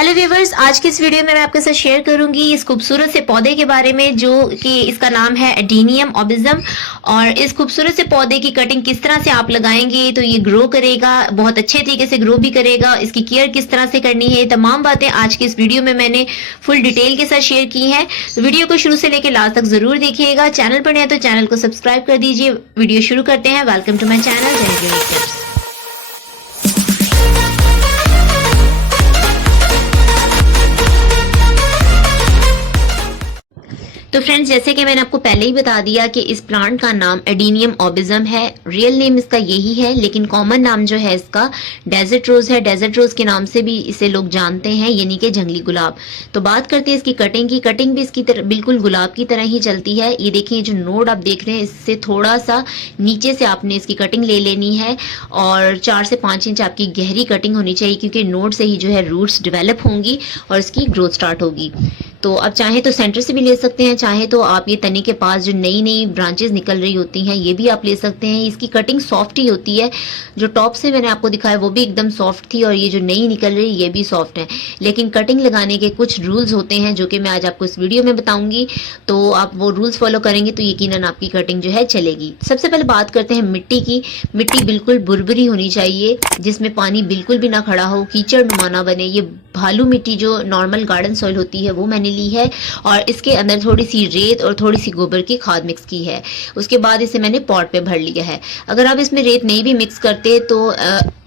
Hello viewers, आज की इस वीडियो में मैं आपके साथ शेयर करूंगी इस खूबसूरत से पौधे के बारे में जो कि इसका नाम है एडेनियम ऑबिजम। और इस खूबसूरत से पौधे की कटिंग किस तरह से आप लगाएंगे तो ये ग्रो करेगा, बहुत अच्छे तरीके से ग्रो भी करेगा। इसकी केयर किस तरह से करनी है, तमाम बातें आज की इस वीडियो में मैंने फुल डिटेल के साथ शेयर की हैं। तो वीडियो को शुरू से लेकर लास्ट तक जरूर देखिएगा। चैनल पर नए तो चैनल को सब्सक्राइब कर दीजिए। वीडियो शुरू करते हैं। Welcome to my channel. तो फ्रेंड्स, जैसे कि मैंने आपको पहले ही बता दिया कि इस प्लांट का नाम एडेनियम ऑबिजम है। रियल नेम इसका यही है, लेकिन कॉमन नाम जो है इसका डेजर्ट रोज है। डेजर्ट रोज के नाम से भी इसे लोग जानते हैं, यानी कि जंगली गुलाब। तो बात करते हैं इसकी कटिंग की। कटिंग भी इसकी बिल्कुल गुलाब की तरह ही चलती है। ये देखिए, जो नोड आप देख रहे हैं, इससे थोड़ा सा नीचे से आपने इसकी कटिंग ले लेनी है और 4 से 5 इंच आपकी गहरी कटिंग होनी चाहिए, क्योंकि नोड से ही जो है रूट्स डेवलप होंगी और इसकी ग्रोथ स्टार्ट होगी। तो आप चाहे तो सेंटर से भी ले सकते हैं, चाहे तो आप ये तने के पास जो नई नई ब्रांचेस निकल रही होती हैं ये भी आप ले सकते हैं। इसकी कटिंग सॉफ्ट ही होती है। जो टॉप से मैंने आपको दिखाया वो भी एकदम सॉफ्ट थी और ये जो नई निकल रही ये भी सॉफ्ट है। लेकिन कटिंग लगाने के कुछ रूल्स होते हैं जो कि मैं आज आपको इस वीडियो में बताऊंगी। तो आप वो रूल्स फॉलो करेंगे तो यकीनन आपकी कटिंग जो है चलेगी। सबसे पहले बात करते हैं मिट्टी की। मिट्टी बिल्कुल बुरबुरी होनी चाहिए, जिसमें पानी बिल्कुल भी ना खड़ा हो, कीचड़ नुमा ना बने। ये भालू मिट्टी जो नॉर्मल गार्डन सॉइल होती है वो मैंने ली है और इसके अंदर थोड़ी सी रेत और थोड़ी सी गोबर की खाद मिक्स की है। उसके बाद इसे मैंने पॉट पे भर लिया है। अगर आप इसमें रेत नहीं भी मिक्स करते तो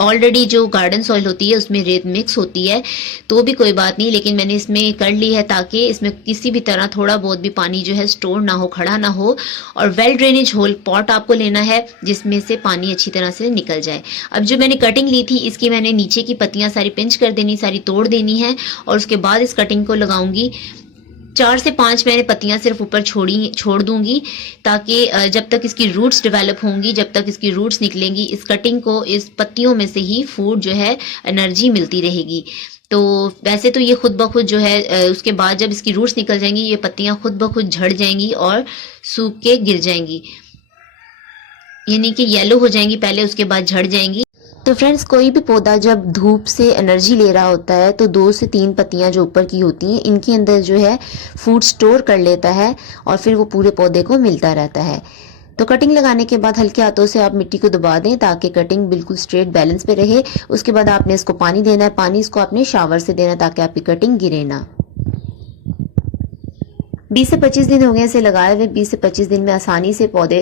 ऑलरेडी जो गार्डन सॉइल होती है उसमें रेत मिक्स होती है, तो भी कोई बात नहीं, लेकिन मैंने इसमें कर ली है ताकि इसमें किसी भी तरह थोड़ा बहुत भी पानी जो है स्टोर ना हो, खड़ा ना हो। और वेल ड्रेनेज होल पॉट आपको लेना है जिसमें से पानी अच्छी तरह से निकल जाए। अब जो मैंने कटिंग ली थी इसकी मैंने नीचे की पत्तियां सारी पिंच कर देनी, सारी तोड़ देनी है और उसके बाद इस कटिंग को लगाऊंगी। 4 से 5 मैंने पत्तियां सिर्फ ऊपर छोड़ दूंगी, ताकि जब तक इसकी रूट्स डेवलप होंगी, जब तक इसकी रूट्स निकलेंगी, इस कटिंग को इस पत्तियों में से ही फूड जो है एनर्जी मिलती रहेगी। तो वैसे तो ये खुद ब खुद जो है उसके बाद जब इसकी रूट्स निकल जाएंगी ये पत्तियां खुद ब खुद झड़ जाएंगी और सूख के गिर जाएंगी, यानी कि येलो हो जाएंगी पहले, उसके बाद झड़ जाएंगी। तो फ्रेंड्स, कोई भी पौधा जब धूप से एनर्जी ले रहा होता है तो 2 से 3 पत्तियां जो ऊपर की होती हैं इनके अंदर जो है फूड स्टोर कर लेता है और फिर वो पूरे पौधे को मिलता रहता है। तो कटिंग लगाने के बाद हल्के हाथों से आप मिट्टी को दबा दें ताकि कटिंग बिल्कुल स्ट्रेट बैलेंस पे रहे। उसके बाद आपने इसको पानी देना है। पानी इसको आपने शावर से देना ताकि आपकी कटिंग गिरे ना। 20 से 25 दिन हो गए इसे लगाए हुए। 20 से 25 दिन में आसानी से पौधे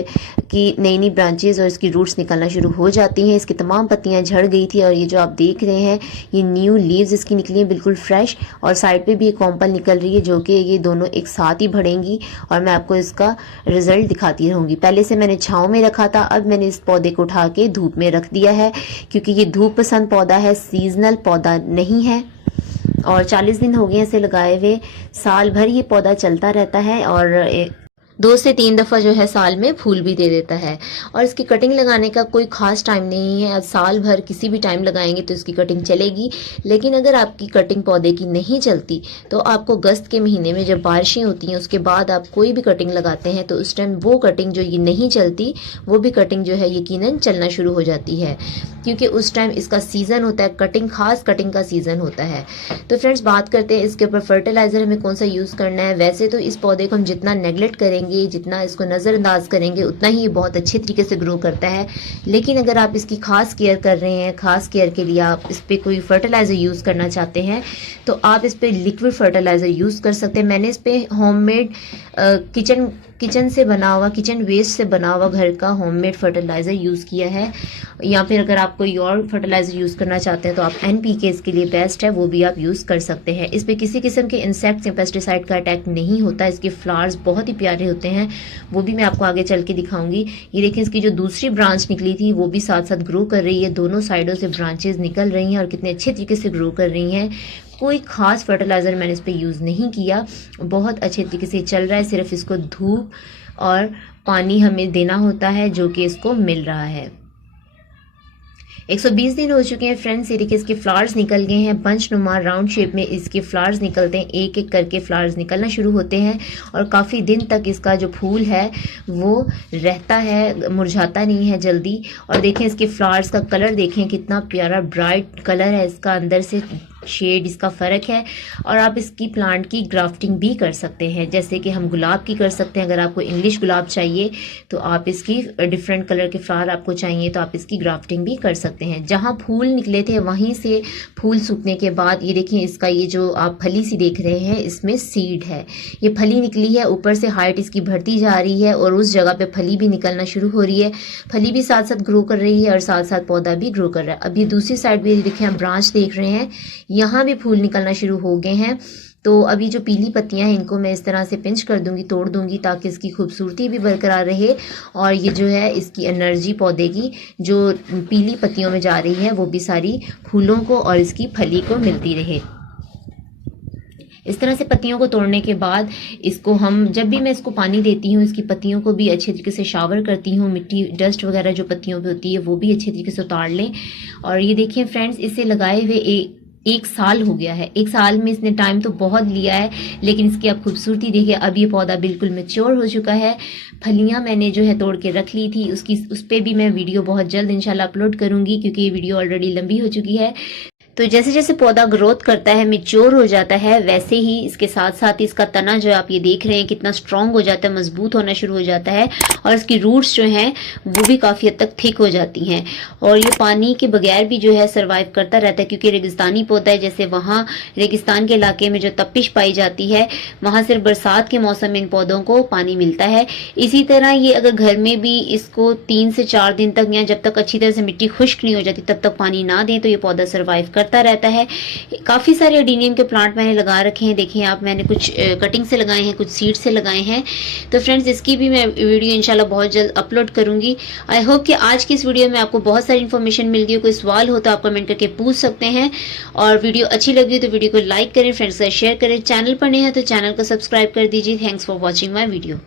की नई नई ब्रांचेस और इसकी रूट्स निकलना शुरू हो जाती हैं। इसकी तमाम पत्तियां झड़ गई थी और ये जो आप देख रहे हैं ये न्यू लीव्स इसकी निकली हैं बिल्कुल फ्रेश। और साइड पे भी एक कॉम्पल निकल रही है जो कि ये दोनों एक साथ ही बढ़ेंगी और मैं आपको इसका रिजल्ट दिखाती रहूंगी। पहले से मैंने छाँव में रखा था, अब मैंने इस पौधे को उठा के धूप में रख दिया है, क्योंकि ये धूप पसंद पौधा है, सीजनल पौधा नहीं है। और 40 दिन हो गए इसे लगाए हुए। साल भर ये पौधा चलता रहता है और 2 से 3 दफ़ा जो है साल में फूल भी दे देता है। और इसकी कटिंग लगाने का कोई ख़ास टाइम नहीं है। अब साल भर किसी भी टाइम लगाएंगे तो इसकी कटिंग चलेगी। लेकिन अगर आपकी कटिंग पौधे की नहीं चलती तो आपको अगस्त के महीने में जब बारिशें होती हैं उसके बाद आप कोई भी कटिंग लगाते हैं तो उस टाइम वो कटिंग जो ये नहीं चलती वो भी कटिंग जो है यकीनन चलना शुरू हो जाती है, क्योंकि उस टाइम इसका सीज़न होता है, कटिंग खास कटिंग का सीज़न होता है। तो फ्रेंड्स, बात करते हैं इसके ऊपर फर्टिलाइज़र हमें कौन सा यूज़ करना है। वैसे तो इस पौधे को हम जितना नेगलेक्ट करेंगे, जितना इसको नज़रअंदाज करेंगे, उतना ही ये बहुत अच्छे तरीके से ग्रो करता है। लेकिन अगर आप इसकी खास केयर कर रहे हैं, खास केयर के लिए आप इस पर कोई फर्टिलाइज़र यूज़ करना चाहते हैं तो आप इस पर लिक्विड फर्टिलाइज़र यूज़ कर सकते हैं। मैंने इस पर होममेड किचन से बना हुआ, किचन वेस्ट से बना हुआ घर का होममेड फर्टिलाइज़र यूज़ किया है। या फिर अगर आप कोई और फर्टिलाइज़र यूज़ करना चाहते हैं तो आप NPK इसके लिए बेस्ट है, वो भी आप यूज़ कर सकते हैं। इस पर किसी किस्म के इंसेक्ट्स या पेस्टिसाइड का अटैक नहीं होता। इसके फ्लावर्स बहुत ही प्यारे होते हैं, वो भी मैं आपको आगे चल के दिखाऊंगी। ये देखिए, इसकी जो दूसरी ब्रांच निकली थी वो भी साथ साथ ग्रो कर रही है। दोनों साइडों से ब्रांचेज निकल रही हैं और कितने अच्छे तरीके से ग्रो कर रही हैं। कोई खास फर्टिलाइज़र मैंने इस पर यूज़ नहीं किया, बहुत अच्छे तरीके से चल रहा है। सिर्फ इसको धूप और पानी हमें देना होता है जो कि इसको मिल रहा है। 120 दिन हो चुके हैं फ्रेंड्स। ये देखिए, इसके फ्लावर्स निकल गए हैं, बंच नुमा राउंड शेप में इसके फ्लावर्स निकलते हैं। एक एक करके फ्लावर्स निकलना शुरू होते हैं और काफ़ी दिन तक इसका जो फूल है वो रहता है, मुरझाता नहीं है जल्दी। और देखें इसके फ्लावर्स का कलर देखें कितना प्यारा ब्राइट कलर है इसका, अंदर से शेड इसका फ़र्क है। और आप इसकी प्लांट की ग्राफ्टिंग भी कर सकते हैं, जैसे कि हम गुलाब की कर सकते हैं। अगर आपको इंग्लिश गुलाब चाहिए तो आप इसकी डिफरेंट कलर के फ्लावर आपको चाहिए तो आप इसकी ग्राफ्टिंग भी कर सकते हैं। जहाँ फूल निकले थे वहीं से फूल सूखने के बाद ये देखिए, इसका ये जो आप फली सी देख रहे हैं इसमें सीड है। ये फली निकली है, ऊपर से हाइट इसकी बढ़ती जा रही है और उस जगह पे फली भी निकलना शुरू हो रही है। फली भी साथ साथ ग्रो कर रही है और साथ साथ पौधा भी ग्रो कर रहा है। अब ये दूसरी साइड भी देखिए, आप ब्रांच देख रहे हैं, यहाँ भी फूल निकलना शुरू हो गए हैं। तो अभी जो पीली पत्तियां हैं इनको मैं इस तरह से पिंच कर दूंगी, तोड़ दूंगी, ताकि इसकी खूबसूरती भी बरकरार रहे और ये जो है इसकी एनर्जी पौधे की जो पीली पत्तियों में जा रही है वो भी सारी फूलों को और इसकी फली को मिलती रहे। इस तरह से पत्तियों को तोड़ने के बाद इसको हम, जब भी मैं इसको पानी देती हूँ, इसकी पत्तियों को भी अच्छे तरीके से शावर करती हूँ। मिट्टी डस्ट वगैरह जो पत्तियों पे होती है वो भी अच्छे तरीके से उतार लें। और ये देखिए फ्रेंड्स, इसे लगाए हुए एक साल हो गया है। एक साल में इसने टाइम तो बहुत लिया है, लेकिन इसकी आप खूबसूरती देखिए। अब ये पौधा बिल्कुल मैच्योर हो चुका है। फलियां मैंने जो है तोड़ के रख ली थी, उस पर भी मैं वीडियो बहुत जल्द इंशाल्लाह अपलोड करूंगी, क्योंकि ये वीडियो ऑलरेडी लंबी हो चुकी है। तो जैसे जैसे पौधा ग्रोथ करता है, मैच्योर हो जाता है, वैसे ही इसके साथ साथ इसका तना जो आप ये देख रहे हैं कितना स्ट्रांग हो जाता है, मजबूत होना शुरू हो जाता है और इसकी रूट्स जो हैं वो भी काफ़ी हद तक थिक हो जाती हैं। और ये पानी के बगैर भी जो है सरवाइव करता रहता है, क्योंकि रेगिस्तानी पौधा है। जैसे वहाँ रेगिस्तान के इलाके में जो तपिश पाई जाती है, वहाँ सिर्फ बरसात के मौसम में इन पौधों को पानी मिलता है। इसी तरह ये अगर घर में भी इसको 3 से 4 दिन तक, या जब तक अच्छी तरह से मिट्टी खुश्क नहीं हो जाती तब तक पानी ना दें तो ये पौधा सर्वाइव करता रहता है। काफी सारे एडीनियम के प्लांट मैंने लगा रखे हैं, देखिए आप, मैंने कुछ कटिंग से लगाए हैं, कुछ सीड से लगाए हैं। तो फ्रेंड्स, इसकी भी मैं वीडियो इंशाल्लाह बहुत जल्द अपलोड करूंगी। आई होप कि आज की इस वीडियो में आपको बहुत सारी इन्फॉर्मेशन मिल गई हो। कोई सवाल हो तो आप कमेंट करके पूछ सकते हैं। और वीडियो अच्छी लगी तो वीडियो को लाइक करें, फ्रेंड्स के साथ शेयर करें। चैनल पर नए हैं तो चैनल को सब्सक्राइब कर दीजिए। Thanks for watching my video.